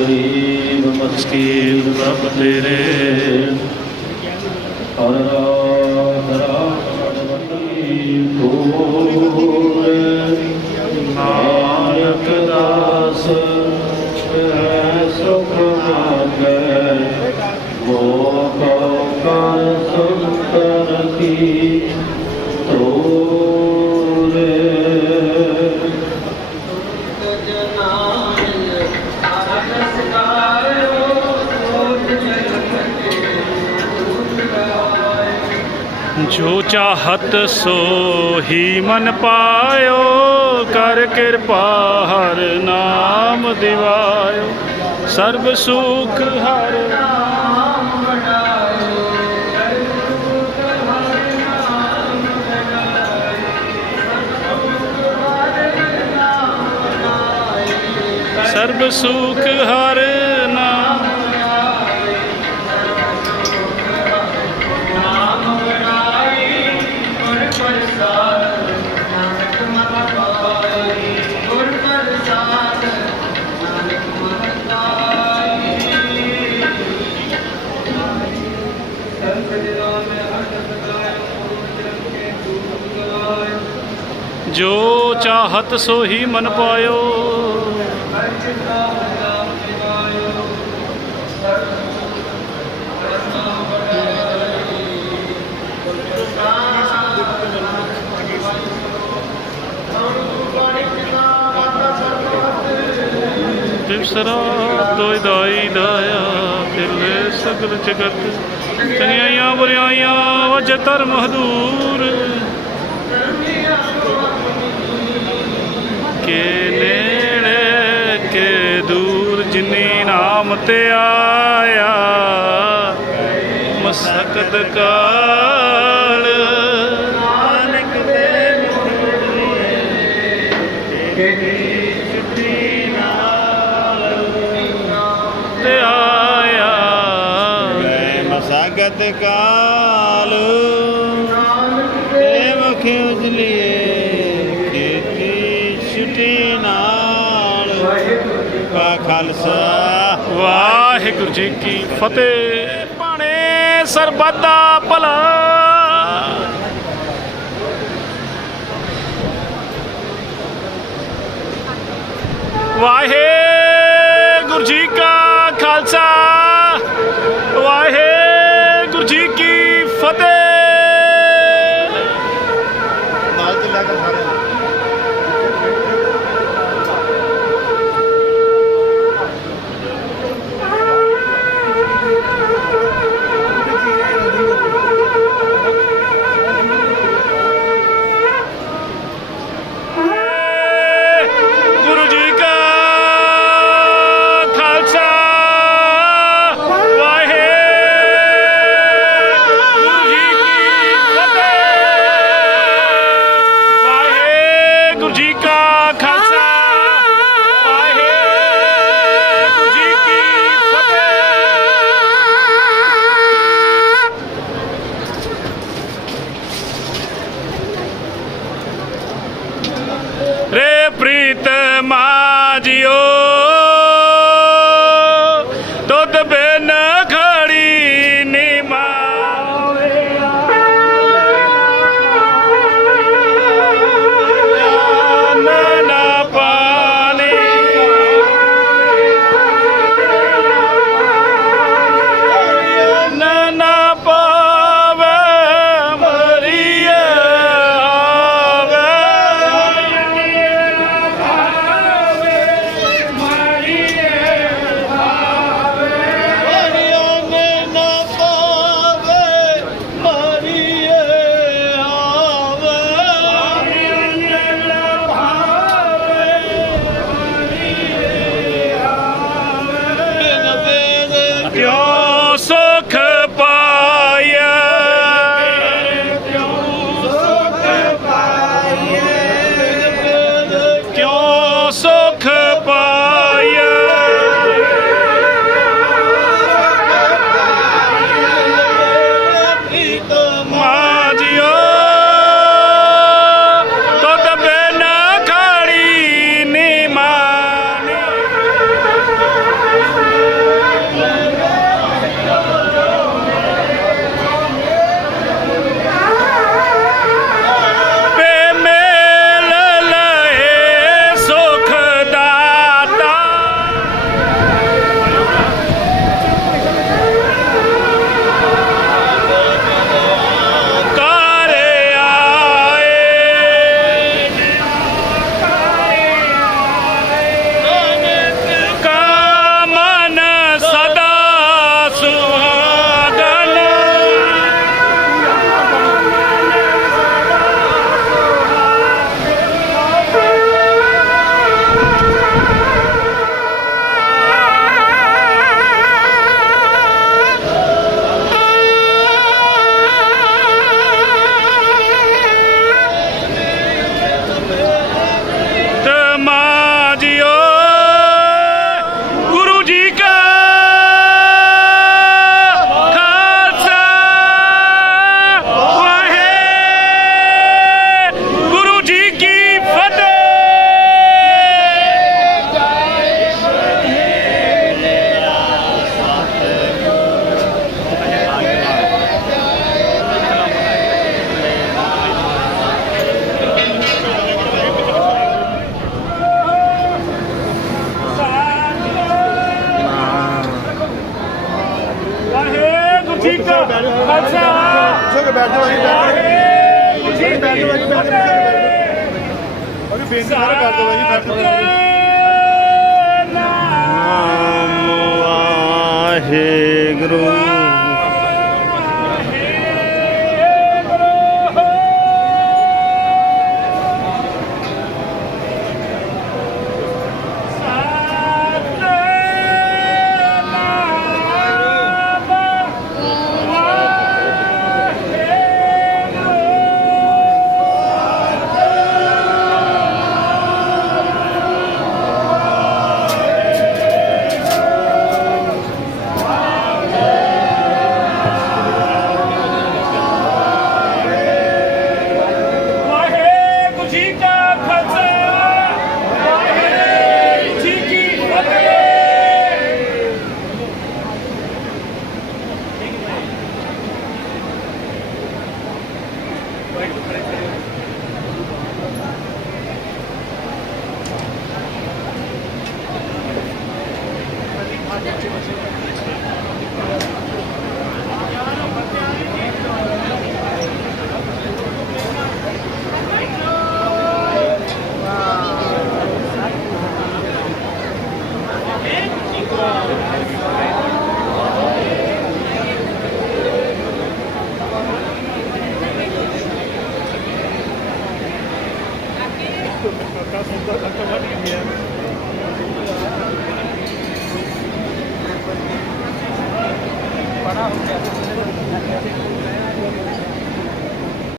ਗਰੀਬ ਮਸਕੀਨ ਰੱਬ ਤੇਰੇ। ਹਰ ਰਾਤ ਜੋ ਚਾਹਤ ਸੋ ਹੀ ਮਨ ਪਾਇਓ, ਕਰ ਕਿਰਪਾ ਹਰ ਨਾਮ ਦਿਵਾਇਓ। ਸਰਬ ਸੁਖ ਹਰ ਸਰਬ ਸੁਖ ਹਰ ਜੋ ਚਾਹਤ ਸੋ ਹੀ ਮਨ ਪਾਇਓ। ਤਿਵਸਰਾ ਦੋਇ ਦਾਈ ਦਾਇਆ ਤਿਲੇ ਸਗਲ ਜਗਤ। ਚੰਗਿਆਈਆਂ ਬੁਰਿਆਈਆਂ ਵਜ ਧਰਮ ਹਦੂਰ। ਕੇ ਨੇੜੇ ਕੇ ਦੂਰ ਜਿਨੀ ਨਾਮ ਤੇ ਆਇਆ ਮਸਕਤ ਕਾਲ। ਨਾਨਕ ਦੇ ਤੇ ਆਇਆ। ਮਸਾਗਤ ਕਾਲ। ਜੀ ਕੀ ਫਤਿਹ। ਭਾਣੇ ਸਰਬੱਤ ਦਾ ਭਲਾ। ਵਾਹਿਗੁਰੂ ਜੀ ਕਾ ਖਾਲਸਾ। ਵਾਹਿਗੁਰੂ ਜੀ ਕੀ ਫਤਿਹ। ਨਾਲ ਤੇ ਲੈ ਸਾਰੇ। ਜੀ ਬੈਠੋ ਬਾਜੀ, ਬੇਨਤੀ ਸਾਰਾ ਕਰ ਦਿਓ ਬਾਜੀ ਬੈਠੋ ਨਾਮ ਵਾਹਿਗੁਰੂ। Gracias.